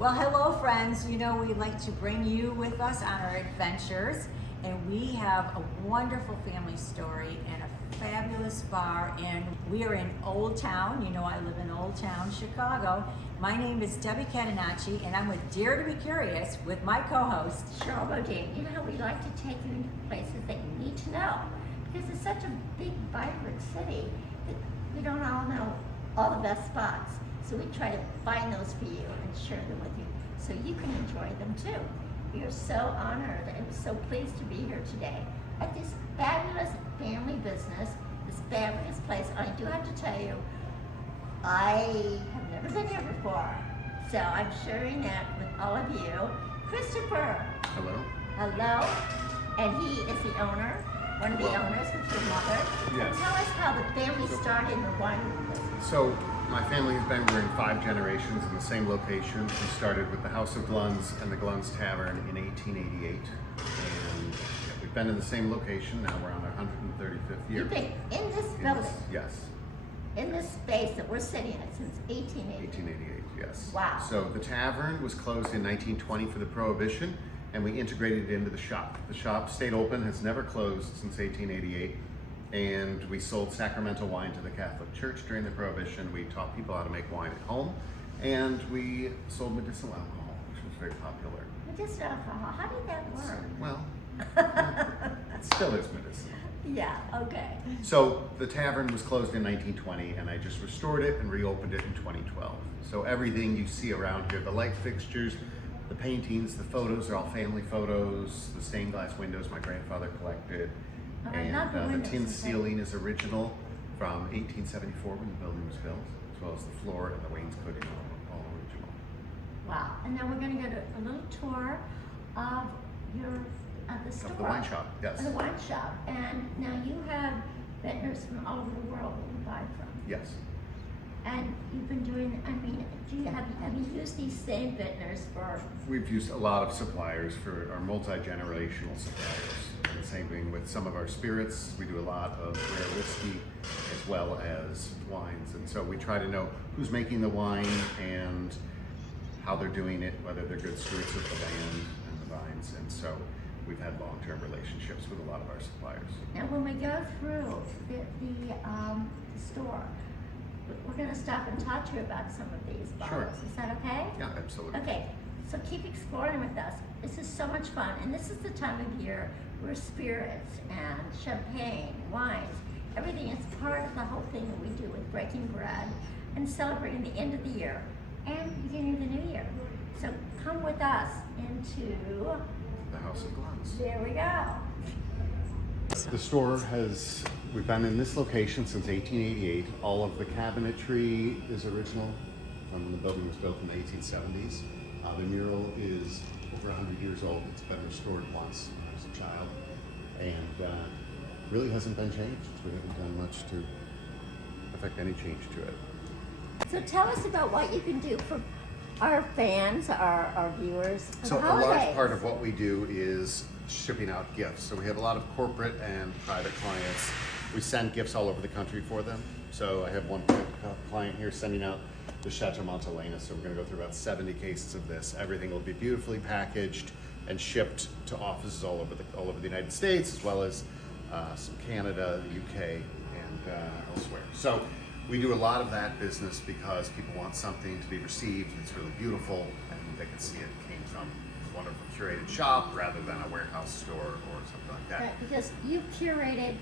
Well, hello friends. You know, we like to bring you with us on our adventures, and we have a wonderful family story and a fabulous bar, and we are in Old Town. You know, I live in Old Town, Chicago. My name is Debbie Catenacci, and I'm with Dare to be Curious with my co-host, Sherrill and Debi. You know, we like to take you into places that you need to know, because it's such a big, vibrant city that we don't all know all the best spots. So we try to find those for you and share them with you so you can enjoy them too. We are so honored and so pleased to be here today at this fabulous family business, this fabulous place. I do have to tell you, I have never been here before, so I'm sharing that with all of you. Christopher. Hello. Hello. And he is the owner, one of the owners with your mother. Yes. Tell us how the family started in the wine business. So my family has been, we're in 5 generations in the same location. We started with the House of Glun's and the Glun's Tavern in 1888. And we've been in the same location. Now we're on our 135th year. You've been in this building, Yes. in this space that we're sitting in since 1888. 1888, yes. Wow. So the tavern was closed in 1920 for the Prohibition, and we integrated it into the shop. The shop stayed open, has never closed since 1888. And we sold sacramental wine to the Catholic Church during the Prohibition. We taught people how to make wine at home, and we sold medicinal alcohol, which was very popular. Medicinal alcohol, how did that work? Well, it still is medicinal. Yeah, okay. So the tavern was closed in 1920, and I just restored it and reopened it in 2012. So everything you see around here, the light fixtures, the paintings, the photos are all family photos. The stained glass windows my grandfather collected. Oh, And I love the the windows. tin ceiling is original from 1874 when the building was built, as well as the floor and the wainscoting, all original. Wow. And now we're going to go to a little tour of your the store. Of the wine shop, yes. Of the wine shop. And now you have vintners from all over the world that you buy from. Yes. And you've been doing, I mean, have you used these same vintners for? We've used a lot of suppliers for our multi-generational suppliers. And the same thing with some of our spirits. We do a lot of rare whiskey as well as wines. And so we try to know who's making the wine and how they're doing it, whether they're good stewards of the land and the vines. And so we've had long-term relationships with a lot of our suppliers. Now, when we go through the store, we're going to stop and talk to you about some of these bottles. Sure. Is that okay? Yeah, absolutely. Okay, so keep exploring with us. This is so much fun, and this is the time of year where spirits and champagne, wines, everything is part of the whole thing that we do with breaking bread and celebrating the end of the year and beginning of the new year. So come with us into The House of Glun's. there we go. The store has, we've been in this location since 1888. All of the cabinetry is original from when the building was built in the 1870s. The mural is over 100 years old. It's been restored once when I was a child, and really hasn't been changed. We haven't done much to affect any change to it. So tell us about what you can do for our fans, our viewers. For So the a large holidays. part of what we do is shipping out gifts. So we have a lot of corporate and private clients. We send gifts all over the country for them. So I have one client here sending out the Chateau Montelena. So we're going to go through about 70 cases of this. Everything will be beautifully packaged and shipped to offices all over the United States, as well as some Canada, the UK, and elsewhere. So we do a lot of that business because people want something to be received that's really beautiful, and they can see it came from a wonderful curated shop rather than a warehouse store or something like that. Right, because you've curated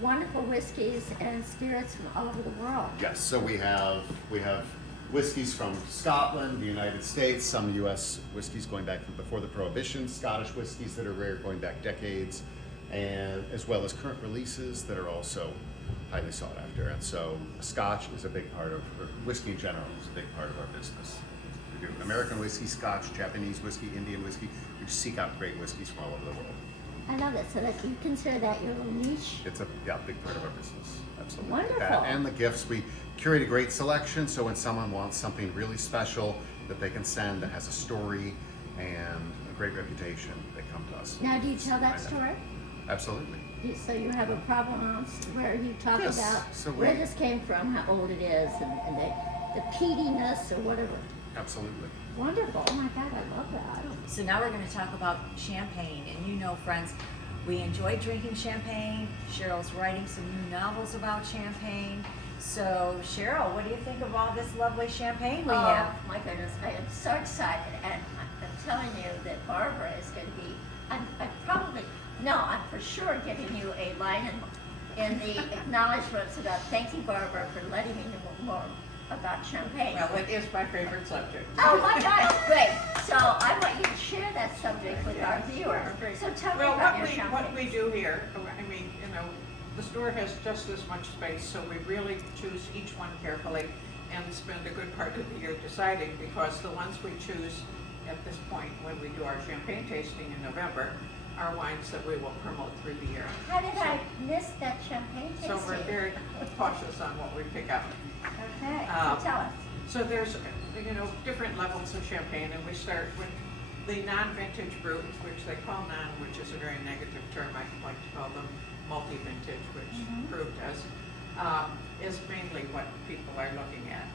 wonderful whiskeys and spirits from all over the world. Yes, so we have whiskeys from Scotland, the United States, some U.S. whiskeys going back from before the Prohibition, Scottish whiskeys that are rare going back decades, and as well as current releases that are also highly sought after. And so Scotch is a big part of, or whiskey in general is a big part of our business. We do American whiskey, Scotch, Japanese whiskey, Indian whiskey. We seek out great whiskeys from all over the world. I love it. So that you consider that your little niche. It's a big part of our business. Absolutely. Wonderful. That and the gifts. We curate a great selection, so when someone wants something really special that they can send that has a story and a great reputation, they come to us. Now, do you tell that story? Absolutely. So you have a problem where you talk Yes. about So where we- this came from, how old it is, and the peatiness or whatever. Absolutely. wonderful. Oh my God, I love that. So now we're going to talk about champagne. And you know, friends, we enjoy drinking champagne. Sherrill's writing some new novels about champagne. So, Sherrill, what do you think of all this lovely champagne we have? Oh my goodness, I am so excited, and I'm telling you that Barbara is going to be. I'm for sure giving you a line in the acknowledgments about thanking Barbara for letting me know more about champagne. Well, it is my favorite subject. Oh my God, great! So I want you to share that subject with our viewers. So tell me Well, about your what champagne. we do here, I mean, you know, the store has just this much space, so we really choose each one carefully and spend a good part of the year deciding, because the ones we choose at this point when we do our champagne tasting in November are wines that we will promote through the year. How did I miss that champagne tasting? So we're very cautious on what we pick out. Okay, so tell us. So there's, you know, different levels of champagne, and we start with the non-vintage brut, which they call non, which is a very negative term. I like to call them multi-vintage, which brut does, is mainly what people are looking at.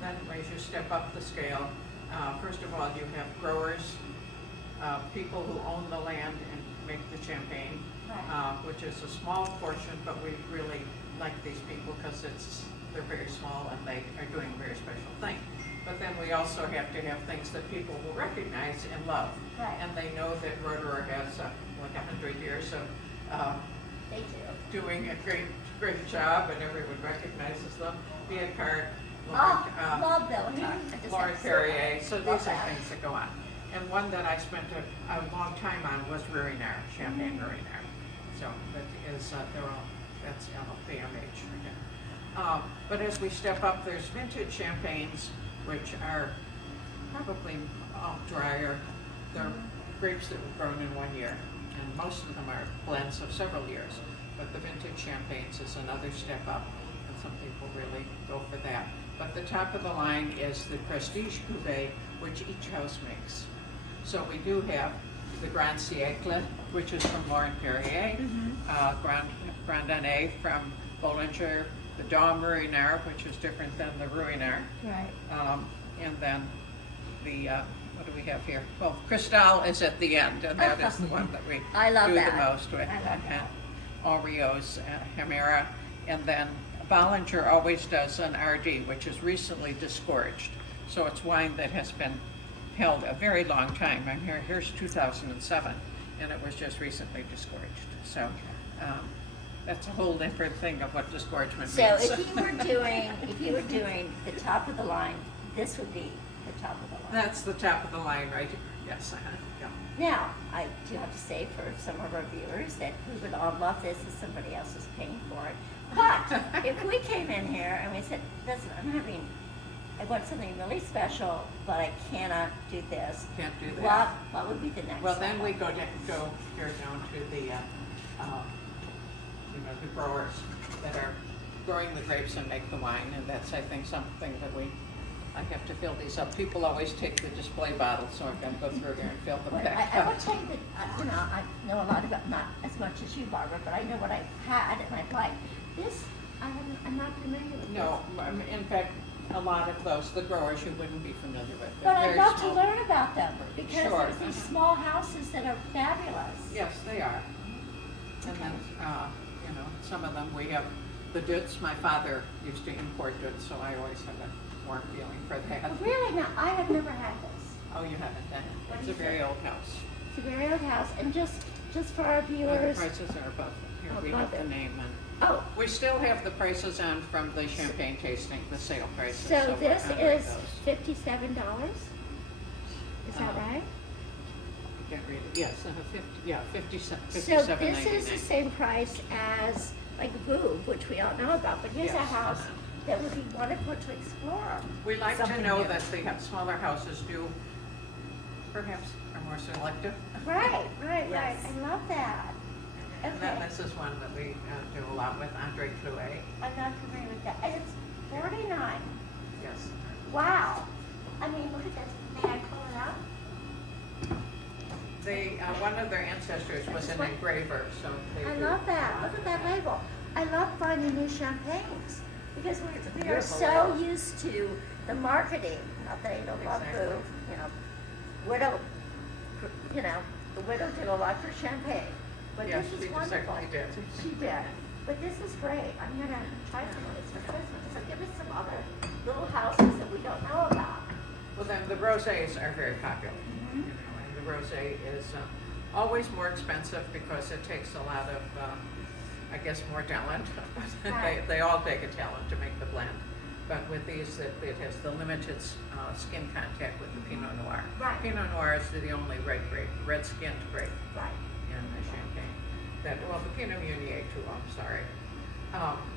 Then as you step up the scale, first of all, you have growers, people who own the land and make the champagne, which is a small portion, but we really like these people because they're very small and they are doing a very special thing. But then we also have to have things that people will recognize and love. Right. And they know that Roederer has like 100 years of They do. doing a great job, and everyone recognizes them. Viacard, Love Bellotard. Laurent Perrier, so Love these are that. things that go on. And one that I spent a long time on was Ruinart, Champagne Ruinart. So that is, that's LVMH again. But as we step up, there's vintage champagnes, which are probably drier. They're grapes that were grown in 1 year, and most of them are blends of several years. But the vintage champagnes is another step up, and some people really go for that. But the top of the line is the Prestige Cuvée, which each house makes. So we do have the Grand Siècle, which is from Laurent Perrier, Grand Année from Bollinger, the Dom Ruinart, which is different than the Ruinart. Right. And then the, what do we have here? Well, Cristal is at the end, and that is the one that we I love do that. the most with. I love that. Oreos, Hemera, and then Bollinger always does an RD, which is recently disgorged. So it's wine that has been held a very long time. I'm here. Here's 2007, and it was just recently disgorged. So that's a whole different thing of what disgorgement So means. if you were doing the top of the line, this would be the top of the line. That's the top of the line right here. Yes, yeah. Now, I do have to say for some of our viewers that we would all love this if somebody else is paying for it. But if we came in here and we said, listen, I want something really special, but I cannot do this. Can't do that. What would be the next Well, then level? we go here down to the, the growers that are growing the grapes and make the wine, and that's, I think, something that I have to fill these up. People always take the display bottles, so I'm gonna go through here and fill them Well, back I up. will tell you that, I know a lot about, not as much as you, Barbara, but I know what I've had and I've liked. This, I'm not familiar with this. No, in fact, a lot of those, the growers you wouldn't be familiar with. They're But I'd very love to small. learn about them, because Sure. there's these small houses that are fabulous. Yes, they are. And then, some of them, we have the Dutz. My father used to import Dutz, so I always have a warm feeling for that. Really, now, I have never had this. Oh, you haven't done What it? do It's a you very think? old house. It's a very old house, and just for our The viewers. prices are above. Here we Above have the it. name, and Oh, we still have the prices on from the champagne tasting, the sale prices. so we're this honoring is those. $57? Is that right? I can't read it. Yes, 57. So this is the same price as like Vouv, which we all know about, but here's a Yes. house that would be wonderful to explore. We like to Something know new. that the smaller houses do, perhaps, are more selective. Right. Yes. I love that. And then Okay, this is one that we do a lot with, Andre Clouet. I'm not familiar with that. And it's 49. Yes. Wow. I mean, look at that. May I pull it up? They, one of their ancestors was an engraver, so they I do love a that. lot Look at of that label. I love finding new champagnes because we are beautiful so label. used to the marketing, not that I don't love Exactly. food, you know, Widow, you know, the Widow did a lot for champagne, but Yes, this she is wonderful. certainly did. She did, but this is great. I'm gonna try some of this for Christmas. So give us some other little houses that we don't know about. Well, then the rosés are very popular, you know, and the rosé is always more expensive because it takes a lot of, I guess, more talent. Right. They all take a talent to make the blend. But with these, it has the limited skin contact with the Pinot Noir. Right. Pinot Noir is the only red grape, red-skinned grape Right. in the Champagne. Well, the Pinot Meunier too, I'm sorry.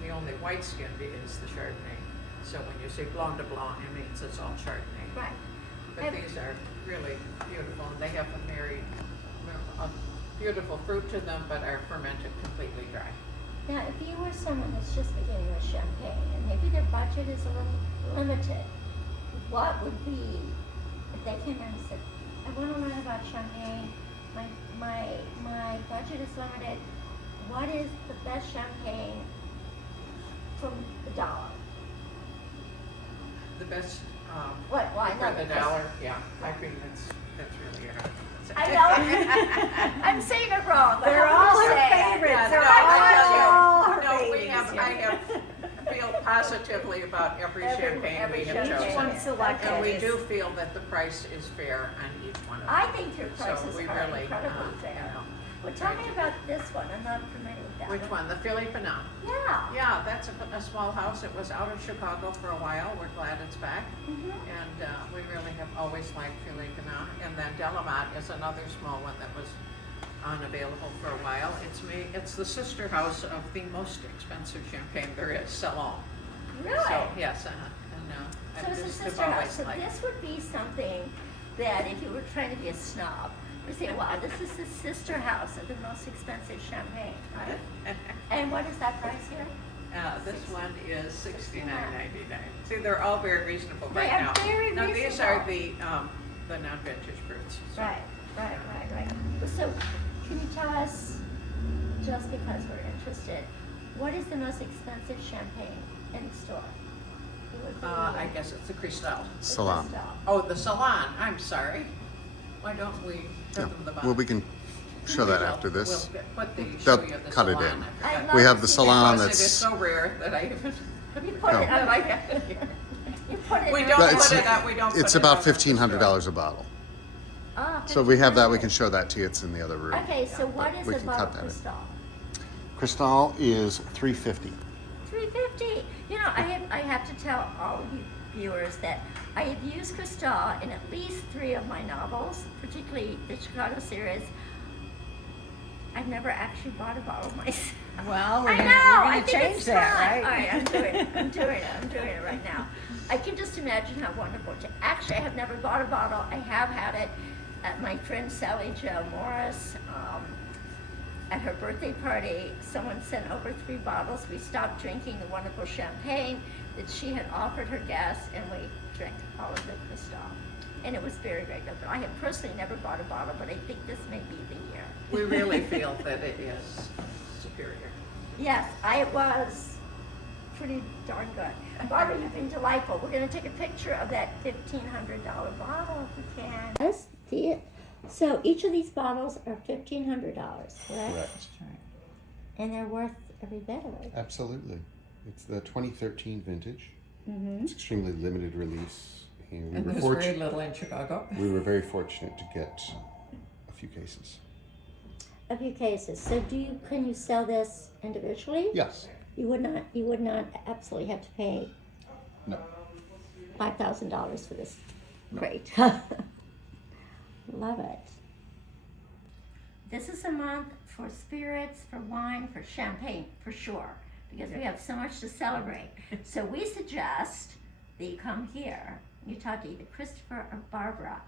The only white-skinned is the Chardonnay. So when you say Blanc de Blanc, it means it's all Chardonnay. Right. But And- these are really beautiful, and they have a beautiful fruit to them, but are fermented completely dry. Now, if you were someone that's just beginning with champagne and maybe their budget is a little limited, what would be, if they came in and said, I want to learn about champagne, my budget is limited, what is the best champagne from the dollar? The best, What, why for not? the dollar, yeah, I think that's really hard. I know, I'm saying it wrong, but They're I'm all gonna her say it. favorites. They're They're all all my her No, favorites. I have feel positively about every champagne every we have champagne. chosen. Each one selected. And we is- do feel that the price is fair on each one of them. I think your prices we are really, incredibly you fair. know, Well, tell me about this one, I'm not familiar with that Which one? The Philippe Pinot? Yeah. Yeah, that's a small house. It was out of Chicago for a while. We're glad it's back. Mhm. And we really have always liked Philippe Pinot. And then Delamont is another small one that was unavailable for a while. It's the sister house of the most expensive champagne there is, Salon. Really? So, yes, and So I it's a just sister have house. always So liked. this would be something that if you were trying to be a snob, you say, wow, this is the sister house of the most expensive champagne, right? And what is that price here? This one is $69.99. See, they're all very reasonable They right are now. very Now, these reasonable. are the non-vintage fruits. So. Right. So can you tell us, just because we're interested, what is the most expensive champagne in the store? It would be I guess it's the Cristal. the Salon. Cristal. Oh, the Salon, I'm sorry. Why don't we Yeah. put them the Well, we can show that after this. We'll put the, They'll show you the cut it Salon. in. I I'd forgot. love We to have the see Salon Because it that's. is so rare that I haven't. You put No. it that on. I have it here. You put it We in. don't But put it up, we don't put it's it about up at the store. $1,500 a bottle. Ah, So we have that. We 1500. can show that to you. It's in the other room. Okay, so what is we a can bottle cut that in. Cristal? Cristal is $350. $3.50. You know, I have to tell all you viewers that I have used Cristal in at least 3 of my novels, particularly the Chicago series. I've never actually bought a bottle myself. Well, I know. we're I gonna think change it's that, fun. right? All right, I'm doing it right now. I can just imagine how wonderful. Actually, I have never bought a bottle. I have had it at my friend Sally Jo Morris. At her birthday party, someone sent over 3 bottles. We stopped drinking the wonderful champagne that she had offered her guests, and we drank all of the Cristal. And it was very, very good. But I have personally never bought a bottle, but I think this may be the year. We really feel that it is superior. Yes, I was pretty darn good. Barbara, you've been delightful. We're going to take a picture of that $1,500 bottle if we can. Let's see it. So each of these bottles are $1,500, correct? And they're worth every bit of it. Absolutely. It's the 2013 vintage. Mm-hmm. It's extremely limited release. And And there's very little in Chicago. we were very fortunate to get a few cases. A few cases. So can you sell this individually? Yes. You would not absolutely have to pay No. $5,000 for this. Great. Love it. This is a month for spirits, for wine, for champagne, for sure, because we have so much to celebrate. So we suggest that you come here, you talk to either Christopher or Barbara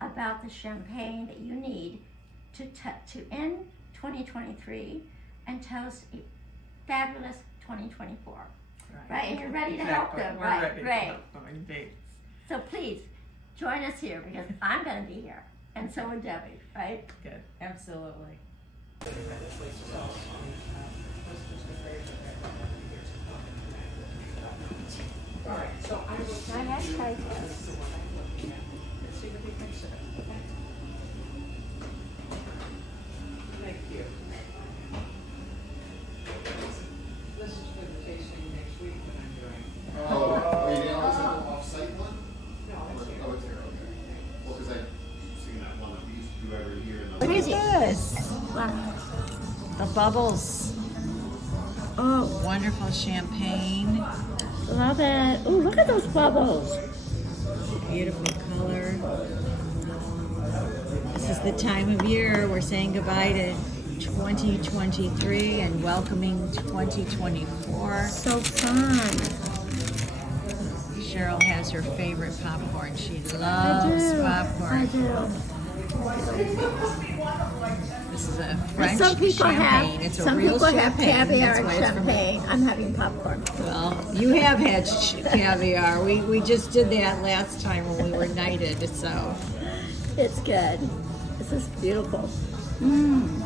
about the champagne that you need to end 2023 and toast a fabulous 2024. Right, and you're ready to help them, We're right? ready to Great. help them, indeed. So please, join us here because I'm going to be here, and so will Debbie, right? Good. Absolutely. All right, so I will. I have tried this. That's the one I'm looking at. Let's see what he thinks of it. Okay. Thank you. This is for the tasting next week that I'm doing. Oh, wait, is that an off-site one? No, it's here. Oh, it's here, okay. Well, because I've seen that one that we used to do every year. In the What is it? Yes, Wow. the bubbles. Oh, Wonderful champagne. love it. Ooh, look at those bubbles. Beautiful color. This is the time of year we're saying goodbye to 2023 and welcoming 2024. So fun. Sherrill has her favorite popcorn. She I loves do. popcorn. I do. This is a French Some people champagne. have, It's a some real people have champagne. caviar That's and why it's from- champagne. I'm having popcorn. Well, you have had caviar. We just did that last time when we were knighted. So It's good. This is beautiful. Mmm.